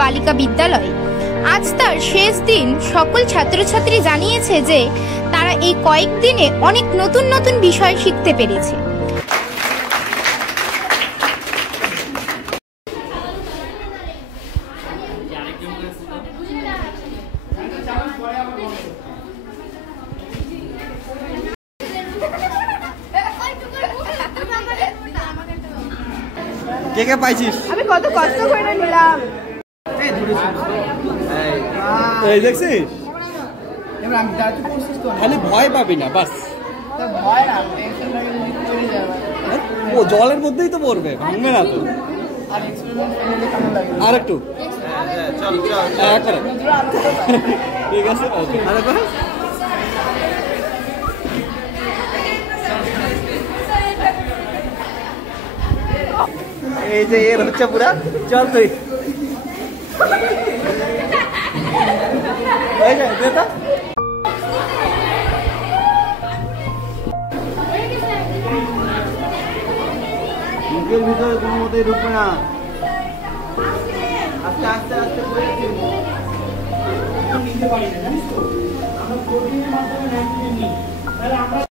বালিকা বিদ্যালয়। আজ তার শেষ দিন। সকল ছাত্রছাত্রী জানিয়েছে যে তারা এই কয়েকদিনে অনেক নতুন নতুন বিষয় শিখতে পেরেছে। কে কে পাইছিস? আমি কত কষ্ট করে নিলাম। এই দেখছিস, খালি ভয় পাবি না বাস। ও জলের মধ্যেই তো পড়বে, ভাঙবে না তো। আর একটু ঠিক আছে। এই যে এর হচ্ছে পুরা, চল তুই মুখের ভিতরে কোনো মতেই ঢুকবে না। আস্তে আস্তে আস্তে করে নিতে পারি না, জানিস তো আমরা প্রোটিনের মাধ্যমে